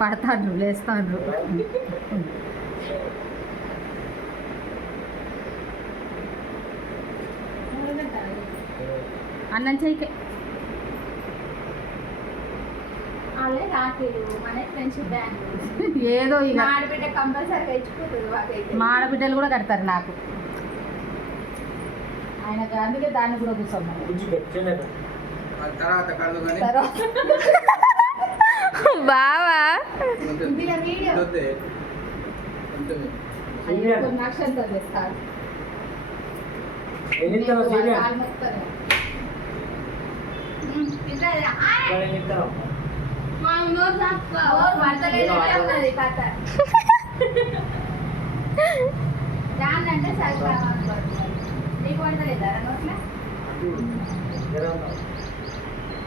పడతాను లేస్తాను. అన్నం చేయకే ఏదో ఇక మా ఆడబిడ్డలు కూడా కడతారు నాకు. ఆయనకు అందుకే దాన్ని కూడా కూర్చోమని బావా నక్షంతో తెస్తారు.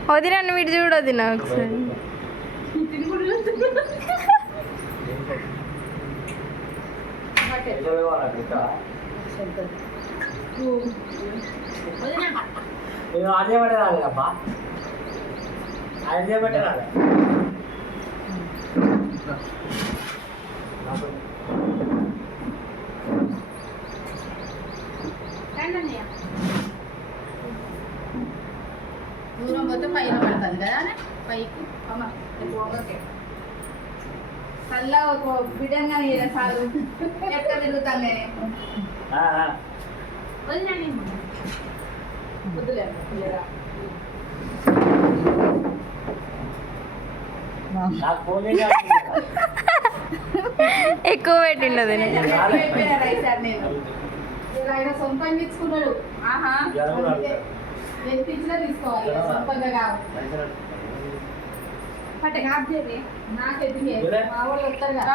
వదిన వీడు చూడు వదిన ఒకసారి. అదే పడే రాదు అబ్బా, అదే పట్టే రాదు. దూరం పోతే పైన పడుతుంది కదా పైకి కల్లా ఒక బిడంగా సాగు ఎక్కడ తిరుగుతాను నేను. ఎక్కువ పెట్టిండదు. ఆయన సొంతంగా ఇచ్చుకున్నాడు. ఆహా ఎంత ఇచ్చినా తీసుకోవాలి సొంతంగా కావాలి. పట్టే కాదు నాకెత్తి మా వాళ్ళు వస్తారు కదా.